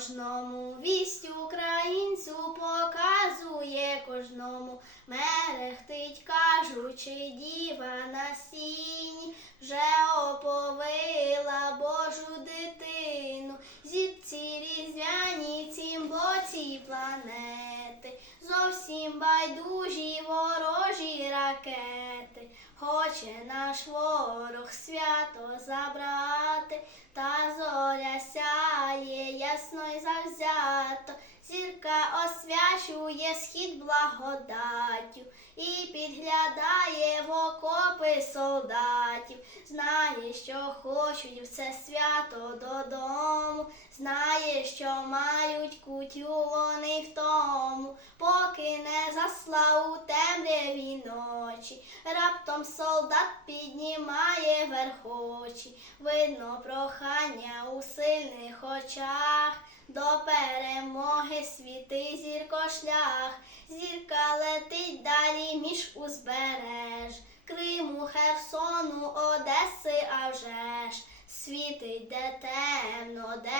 кожному вість українцю показує кожному, мерехтить, кажучи, діва на сіні, вже оповила Божу дитину, зірці різдвяні цім боці планети, зовсім байдужі ворожі ракети, хоче наш ворог свято забрати, та зоря й завзято, зірка освячує схід благодаттю і підглядає в окопи солдатів, знає, що хочуть в це свято додому, знає, що мають кутю вони в тому, поки не заслав у темряві ночі. Раптом солдат піднімає верх очі, видно прохання у сильних очах. До перемоги світи зірко шлях, зірка летить далі між узбереж, Криму, Херсону, Одеси, а вже ж. Світить де темно, де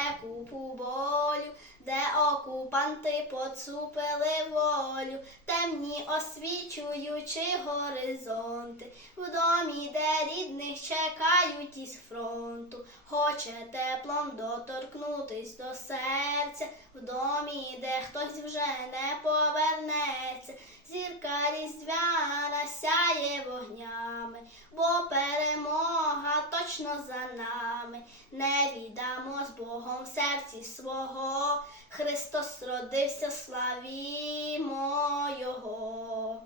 окупанти поцупили волю, темні освічуючи горизонти, в домі, де рідних чекають із фронту, хоче теплом доторкнутись до серця, в домі, де хтось вже не повернеться, зірка різдвяна точно за нами, не віддамо з Богом в серці свого. Христос родився, славімо Його.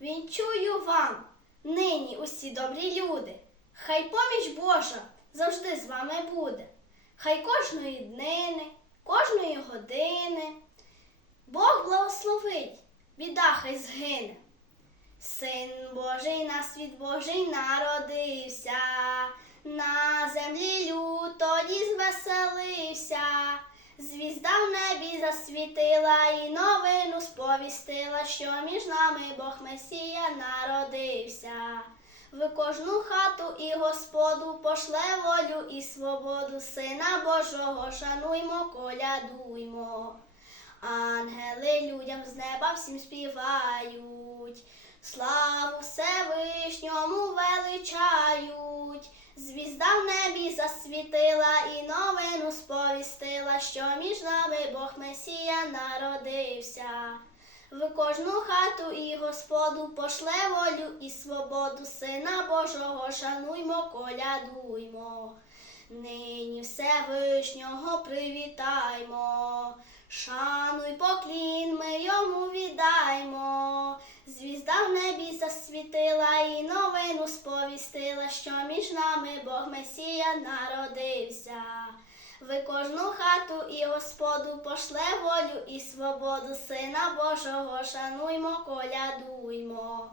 Вінчую вам, нині усі добрі люди, хай поміч Божа завжди з вами буде, хай кожної днини, кожної години Бог благословить, біда хай згине. Син Божий на світ Божий народився, на землі люд тоді звеселився, звізда в небі засвітила і новину сповістила, що між нами Бог Месія народився. В кожну хату і Господу пошле волю і свободу, Сина Божого шануймо, колядуймо. Ангели людям з неба всім співають, славу Всевишньому величають. Звізда в небі засвітила і новину сповістила, що між нами Бог Месія народився. В кожну хату і Господу пошле волю і свободу, Сина Божого шануймо, колядуймо. Нині Всевишнього привітаймо, шану й поклін ми йому віддаймо. Засвітила і новину сповістила, що між нами Бог Месія народився. В кожну хату і Господу пошле волю і свободу, Сина Божого шануймо, колядуймо.